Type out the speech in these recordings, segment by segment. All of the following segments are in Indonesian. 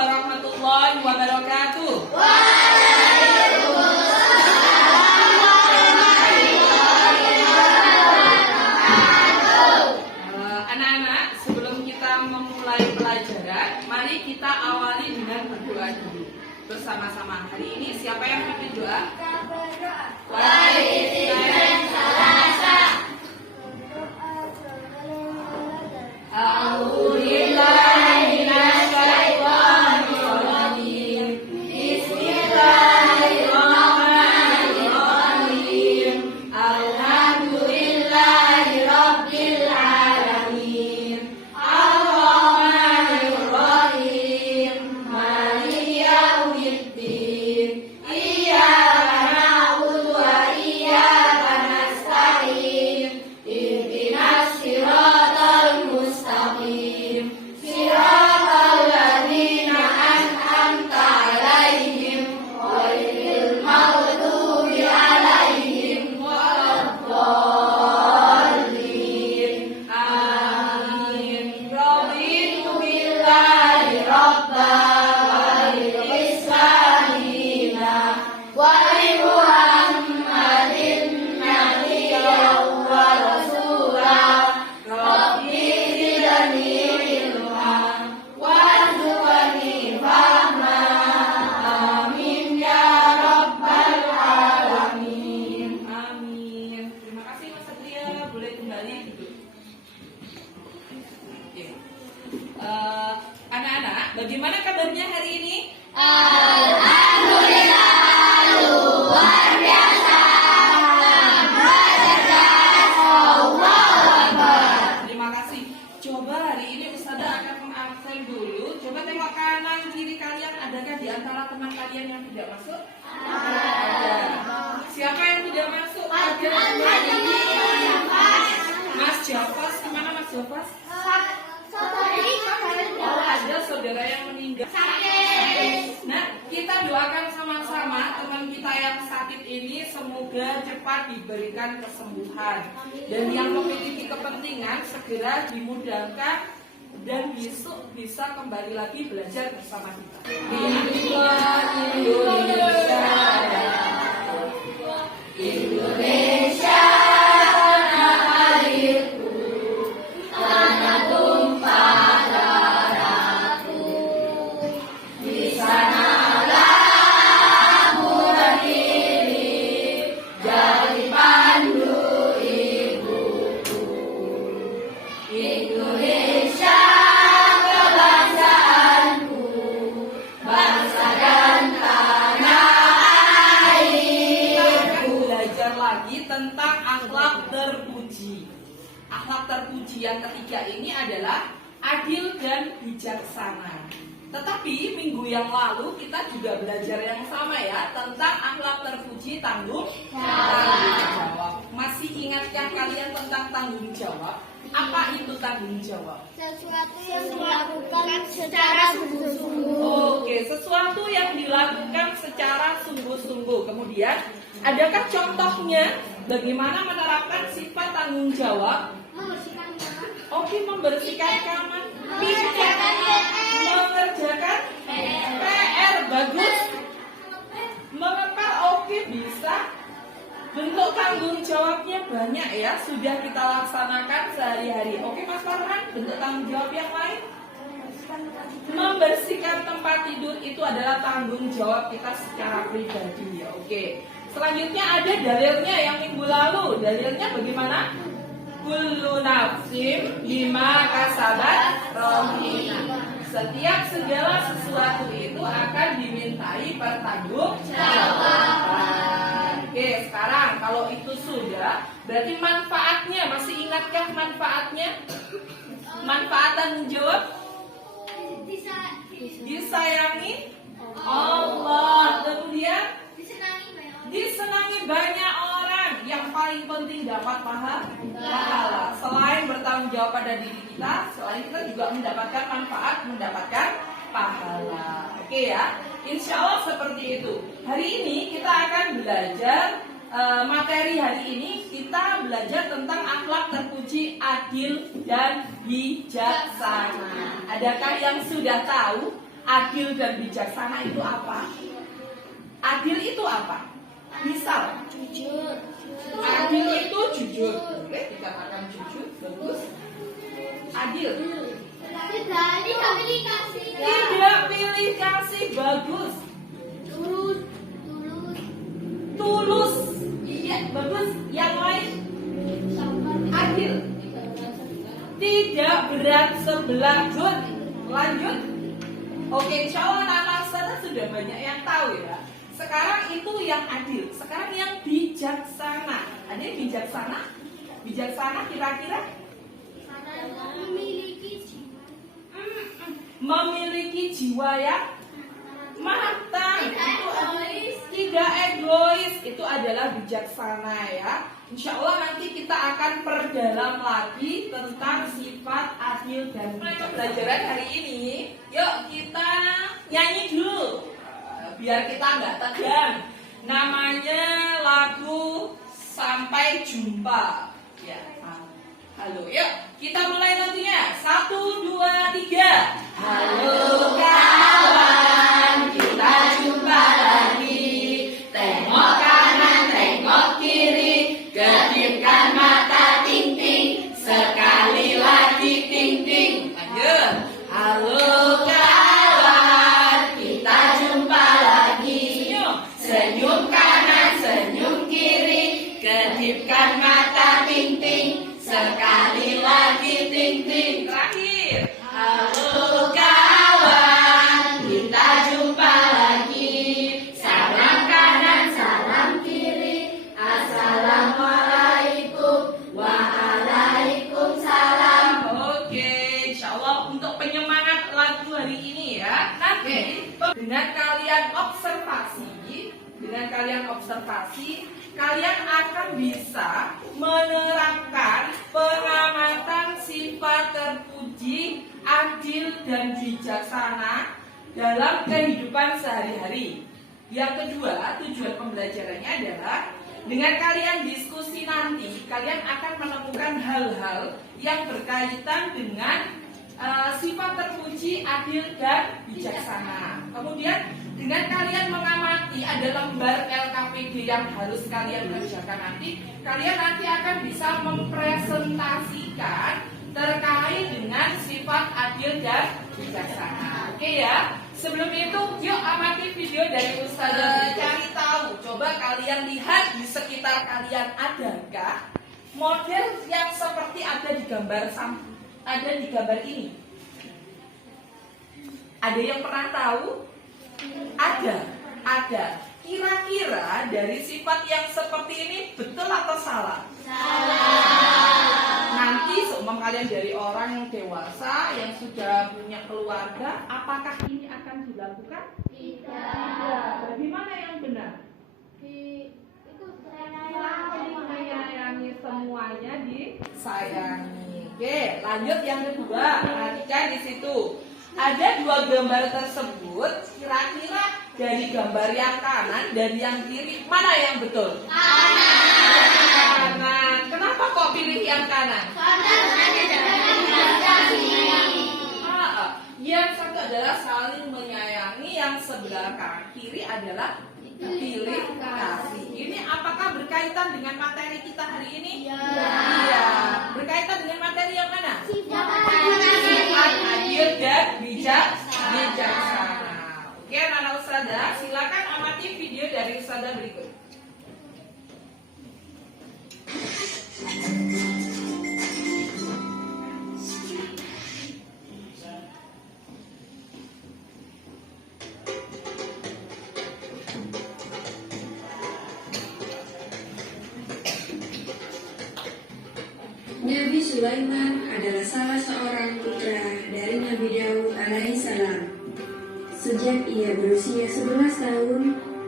warahmatullahi wabarakatuh. Anak-anak, sebelum kita memulai pelajaran, mari kita awali dengan berdoa dulu bersama-sama. Hari ini siapa yang memimpin doa? Anak-anak, bagaimana kabarnya hari ini? Alhamdulillah, luar biasa. Allahu Akbar. Terima kasih. Coba hari ini Ustazah akan mengabsen dulu. Coba tengok kanan kiri kalian, adakah di antara teman kalian yang tidak masuk? Ada. Siapa yang tidak masuk? Ada. Mas Jafas, kemana Mas Jafas? Oh, ada saudara yang meninggal. Nah, kita doakan sama-sama teman kita yang sakit ini semoga cepat diberikan kesembuhan. Dan yang memiliki kepentingan segera dimudahkan dan besok bisa kembali lagi belajar bersama kita. Indonesia. Tentang akhlak terpuji. Akhlak terpuji yang ketiga ini adalah adil dan bijaksana. Tetapi minggu yang lalu kita juga belajar yang sama ya, tentang akhlak terpuji tanggung jawab. Masih ingatkah kalian tentang tanggung jawab? Apa itu tanggung jawab? Sesuatu yang dilakukan secara sungguh-sungguh. Oke, sesuatu yang dilakukan secara sungguh-sungguh. Kemudian, adakah contohnya bagaimana menerapkan sifat tanggung jawab? Membersihkan kamar. Oke, membersihkan kamar. Mengerjakan PR. Bagus. Mengepel. Oke, bisa. Bentuk tanggung jawabnya banyak ya, sudah kita laksanakan sehari-hari. Oke Mas Farhan, bentuk tanggung jawab yang lain? Membersihkan tempat tidur itu adalah tanggung jawab kita secara pribadi ya. Oke. Selanjutnya ada dalilnya yang minggu lalu. Dalilnya bagaimana? Kullu nafsim bima kasabat rahina. Setiap segala sesuatu itu akan dimintai pertanggungjawaban. Oke, sekarang kalau itu sudah, berarti manfaatnya masih ingatkah manfaatnya? Manfaat tanggung jawab? Disayangi Allah, kemudian disenangi banyak orang. Yang paling penting dapat pahala. Selain bertanggung jawab pada diri kita, selain kita juga mendapatkan manfaat, mendapatkan pahala. Oke ya, insya Allah seperti itu. Hari ini kita akan belajar materi hari ini kita belajar tentang akhlak terpuji, adil dan bijaksana. Adakah yang sudah tahu adil dan bijaksana itu apa? Adil itu apa? Misal, Jujur. adil itu jujur. Boleh dikatakan jujur, bagus. Adil. Tidak pilih kasih. Tidak pilih kasih, bagus. Tulus. Tulus, iya, bagus. Yang lain, adil. Tidak berat sebelah, good. Lanjut. Oke, insya Allah anak-anak sana sudah banyak yang tahu ya. Sekarang itu yang adil. Sekarang yang bijaksana. Ada yang bijaksana? Bijaksana kira-kira? Memiliki jiwa yang matang. Itu tidak egois. Itu adalah bijaksana ya. Insya Allah nanti kita akan perdalam lagi tentang sifat adil dan bijaksana. Pelajaran hari ini, yuk kita nyanyi dulu biar kita nggak tegang. Namanya lagu Sampai Jumpa. Ya, halo, yuk kita mulai nantinya. 1, 2, 3. Halo kawan, kita jumpa lagi. Tengok kanan, tengok kiri, kedipkan mata ting ting. Sekali lagi ting ting. Lanjut. Halo kawan, kita jumpa lagi. Senyum kanan, senyum kiri, kedipkan mata ting ting. Sekali lagi ting ting. Terakhir. Halo kawan, kita jumpa lagi. Salam kanan, salam kiri. Assalamualaikum, waalaikumsalam. Oke, insya Allah untuk penyemangat lagu hari ini ya. Nanti dengan kalian observasi, kalian akan bisa menerapkan pengamatan sifat terpuji, adil dan bijaksana dalam kehidupan sehari-hari. Yang kedua, tujuan pembelajarannya adalah dengan kalian diskusi nanti, kalian akan menemukan hal-hal yang berkaitan dengan sifat terpuji, adil dan bijaksana. Kemudian dengan kalian mengamati ada lembar LKPD yang harus kalian kerjakan nanti, kalian nanti akan bisa mempresentasikan terkait dengan sifat adil dan bijaksana. Oke ya. Sebelum itu, yuk amati video dari Ustazah. Cari tahu, coba kalian lihat di sekitar kalian adakah model yang seperti ada di gambar ini. Ada yang pernah tahu? Ada. Kira-kira dari sifat yang seperti ini betul atau salah? Salah. Nanti seumpama kalian dari orang yang dewasa yang sudah punya keluarga, apakah ini akan dilakukan? Tidak. Bagaimana yang benar? Menyayangi semuanya disayangi. Oke, lanjut yang kedua. Perhatikan di situ. Ada dua gambar tersebut. Kira-kira dari gambar yang kanan dan yang kiri mana yang betul? Kanan. Kenapa kok pilih yang kanan? Yang satu adalah saling menyayangi, yang sebelah kiri adalah pilih kasih. Ini apakah berkaitan dengan materi kita hari ini? Iya. Berkaitan dengan materi yang mana? Sifat adil dan bijaksana. Oke, anak Ustazah, silakan amati video dari Ustazah berikut. Nabi Sulaiman adalah salah seorang putra dari Nabi Daud alaihissalam. Sejak ia berusia 11 tahun,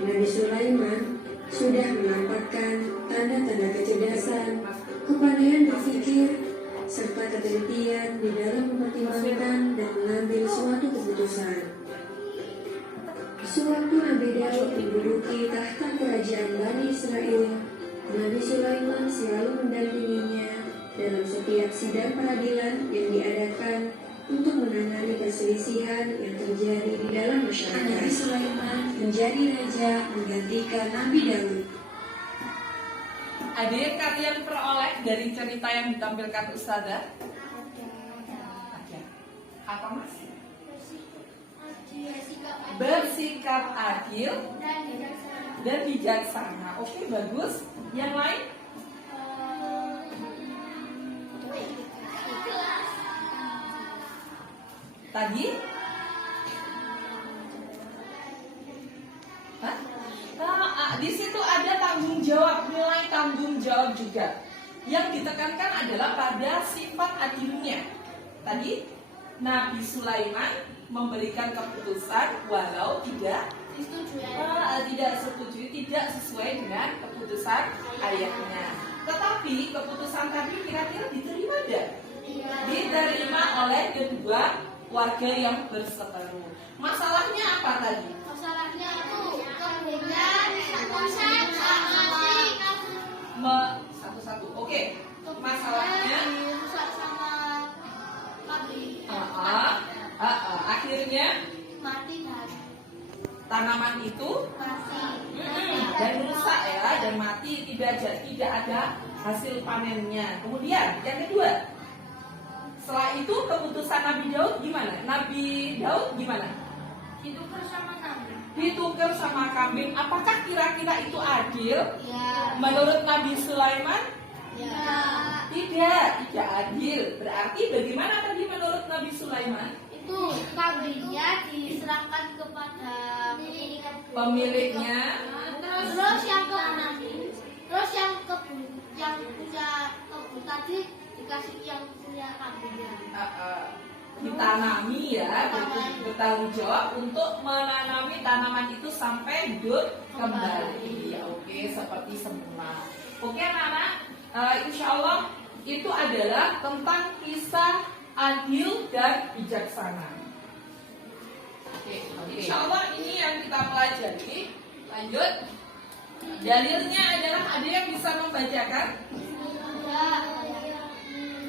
Nabi Sulaiman sudah menampakkan tanda-tanda kecerdasan, kepandaian berpikir, serta ketelitian di dalam mempertimbangkan dan mengambil suatu keputusan. Sewaktu Nabi Daud menduduki tahta kerajaan Bani Israel, Nabi Sulaiman selalu mendampinginya dalam setiap sidang peradilan yang diadakan untuk menangani perselisihan yang terjadi di masyarakat. Nabi Sulaiman menjadi raja menggantikan Nabi Daud. Ada yang kalian peroleh dari cerita yang ditampilkan Ustazah? Ada. Apa mas? Bersikap adil dan bijaksana. Oke, bagus. Yang lain? Tadi? Hah? Di situ ada tanggung jawab, nilai tanggung jawab juga. Yang ditekankan adalah pada sifat adilnya. Tadi Nabi Sulaiman memberikan keputusan walau tidak setuju, tidak sesuai dengan keputusan ayahnya. Tetapi keputusan tadi kira-kira diterima tidak? Diterima oleh kedua warga yang berseteru. Masalahnya apa tadi? Masalahnya itu kemudian Satu-satu. Oke. Masalahnya rusak sama pabrik. Akhirnya Mati kan? tanaman itu dan rusak ya, dan mati, tidak ada hasil panennya. Kemudian yang kedua, setelah itu keputusan Nabi Daud gimana? Nabi Daud gimana? Ditukar sama kambing. Apakah kira-kira itu adil? Ya. Menurut Nabi Sulaiman? Ya. Tidak adil. Berarti bagaimana tadi menurut Nabi Sulaiman? Itu kambingnya diserahkan kepada Pemiliknya. Terus yang punya kebun tadi dikasih yang punya kambingnya. Ditanami ya, bertanggung jawab untuk menanami tanaman itu sampai hidup kembali. Ya, oke, seperti semula. Oke anak-anak, insya Allah itu adalah tentang kisah adil dan bijaksana. Oke. Insya Allah ini yang kita pelajari. Lanjut. Dalilnya adalah, ada yang bisa membacakan?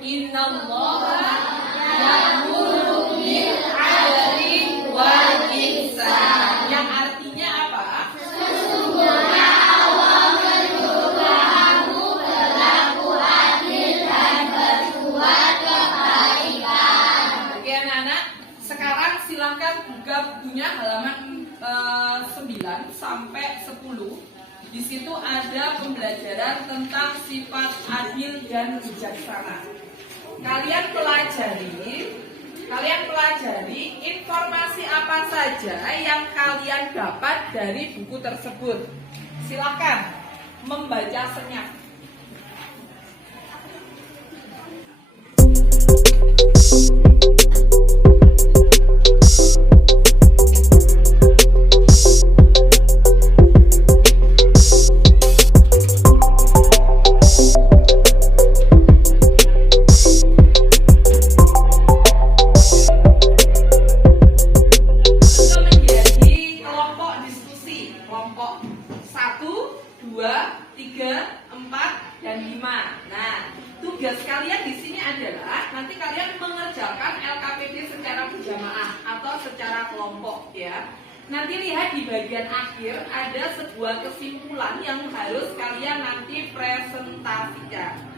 Innallaha ya'muru bil 'adli wal ihsan. Yang artinya apa? Sesungguhnya Allah menyuruh kamu berlaku adil dan berbuat kebaikan. Oke anak-anak, sekarang silakan buka bukunya halaman 9 sampai 10. Di situ ada pembelajaran tentang sifat adil dan bijaksana. Kalian pelajari informasi apa saja yang kalian dapat dari buku tersebut. Silakan membaca senyap. Kelompok 1, 2, 3, 4, dan 5. Nah, tugas kalian di sini adalah nanti kalian mengerjakan LKPD secara berjamaah atau secara kelompok ya. Nanti lihat di bagian akhir ada sebuah kesimpulan yang harus kalian nanti presentasikan.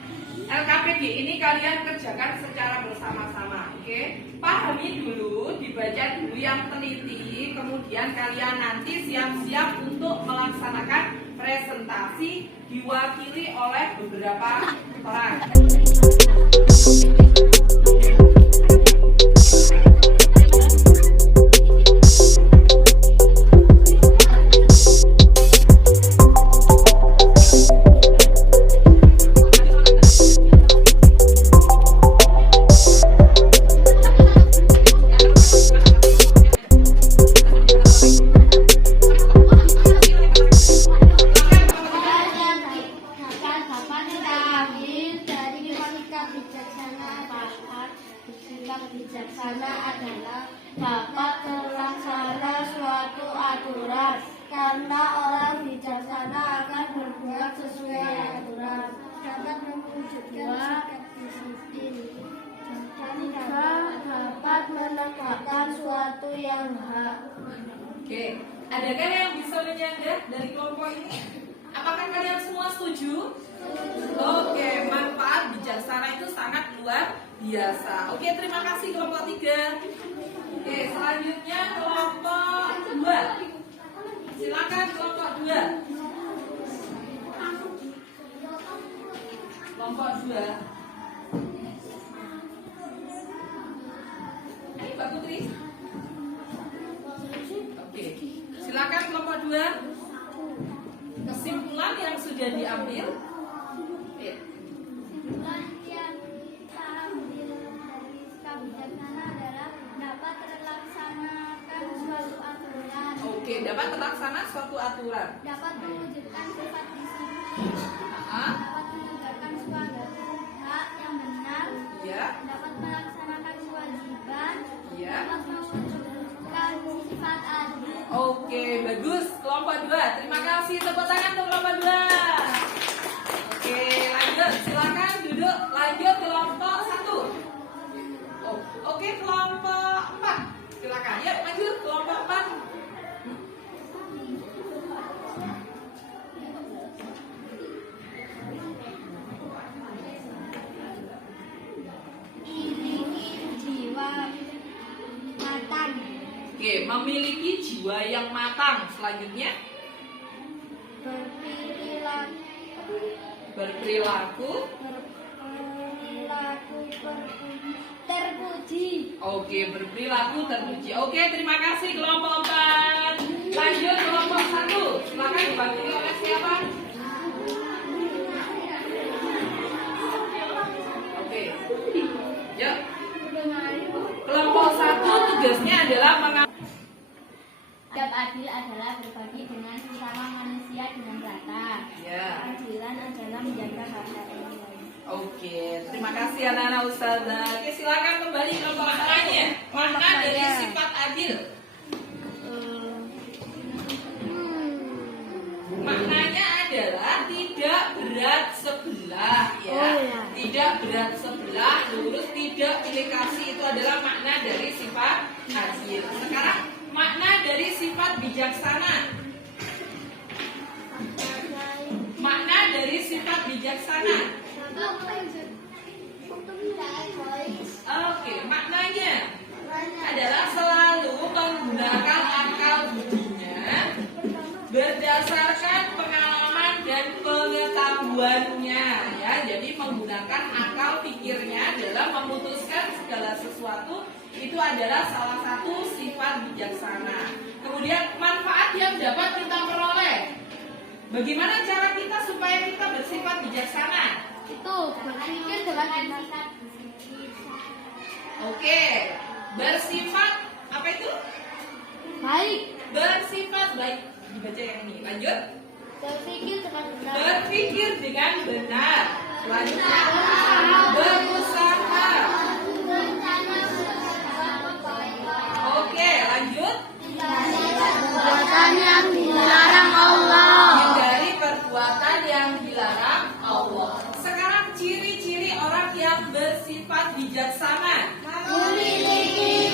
LKPD ini kalian kerjakan secara bersama-sama, oke? Pahami dulu, dibaca dulu yang teliti, kemudian kalian nanti siap-siap untuk melaksanakan presentasi diwakili oleh beberapa orang. Bijaksana adalah dapat terlaksana suatu aturan, karena orang bijaksana akan berbuat sesuai aturan. Dapat mewujudkan sikap disiplin, dapat menegakkan suatu yang hak. Oke, adakah yang bisa menyanggah dari kelompok ini? Apakah kalian semua setuju? Oke, manfaat bijaksana itu sangat luar biasa. Oke, terima kasih kelompok 3. Oke, selanjutnya kelompok 2. Silakan kelompok 2. Kelompok 2. Ini Mbak Putri. Oke, silakan kelompok 2. Kesimpulan yang sudah diambil. Ya. Kesimpulan yang kita ambil dari sikap bijaksana adalah dapat terlaksanakan suatu aturan. Oke, dapat terlaksana suatu aturan. Dapat mewujudkan sifat disiplin. Dapat menegakkan suatu hak yang benar. Ya. Dapat melaksanakan kewajiban. Ya. Dapat mewujudkan sifat adil. Oke, bagus. Kelompok 2. Terima kasih. Tepuk tangan untuk kelompok 2. Oke, lanjut. Silakan duduk. Lanjut kelompok 1. Oh, oke, kelompok 4. Silakan. Yuk, lanjut kelompok 4. Memiliki jiwa matang. Oke, memiliki jiwa yang matang. Selanjutnya, berperilaku terpuji. Oke, berperilaku terpuji. Oke, terima kasih kelompok 4. Lanjut kelompok 1. Silakan dibantu oleh siapa? Oke. Yuk. Kelompok 1 tugasnya adalah Sikap adil adalah berbagi dengan sesama manusia dengan rata. Ya. Keadilan adalah menjaga hak orang lain. Oke, terima kasih anak-anak ustazah. Oke, silakan kembali ke kelompok lainnya. Makna dari sifat adil. Maknanya adalah tidak berat sebelah, ya. Tidak berat sebelah, lurus, tidak pilih kasih, itu adalah makna dari sifat adil. Sekarang makna dari sifat bijaksana. Makna dari sifat bijaksana. Oke, maknanya adalah selalu menggunakan akal budinya berdasarkan pengalaman dan pengetahuannya, ya. Jadi menggunakan akal pikirnya dalam memutuskan segala sesuatu itu adalah salah satu sifat bijaksana. Kemudian manfaat yang dapat kita peroleh. Bagaimana cara kita supaya kita bersifat bijaksana? Itu berpikir dengan benar. Oke, bersifat apa itu? Baik. Bersifat baik. Dibaca yang ini. Lanjut. Berpikir dengan benar. Berpikir dengan benar. Selanjutnya, berusaha. Oke, lanjut. Perbuatan yang dilarang Allah. Hindari perbuatan yang dilarang Allah. Sekarang ciri-ciri orang yang bersifat bijaksana. Memiliki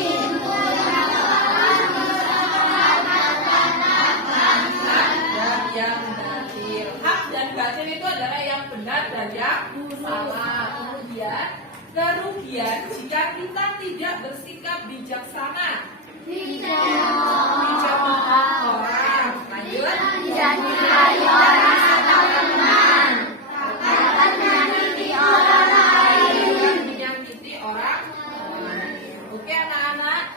Yang batil. Hak dan batil itu adalah yang benar dan yang salah. Kemudian kerugian jika kita tidak bersikap bijaksana. Dicemooh orang. Lanjut. tidak disukai orang atau teman. Dapat menyakiti orang lain. Menyakiti orang lain. Oke anak-anak,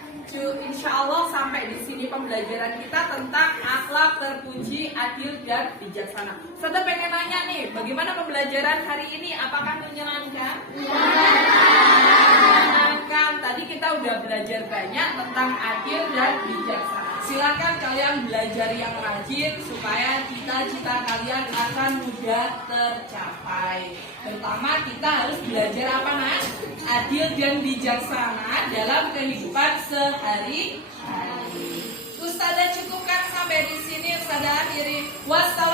insya Allah sampai di sini pembelajaran kita tentang akhlak terpuji, adil dan bijaksana. Saya pengen nanya nih, bagaimana pembelajaran hari ini? Apakah menyenangkan? Menyenangkan. Tadi kita udah belajar banyak tentang adil dan bijaksana. Silakan kalian belajar yang rajin supaya cita-cita kalian akan mudah tercapai. Pertama kita harus belajar apa Mas? Adil dan bijaksana dalam kehidupan sehari-hari. Ustazah cukupkan sampai di sini. Ustazah akhiri. Wassalamualaikum.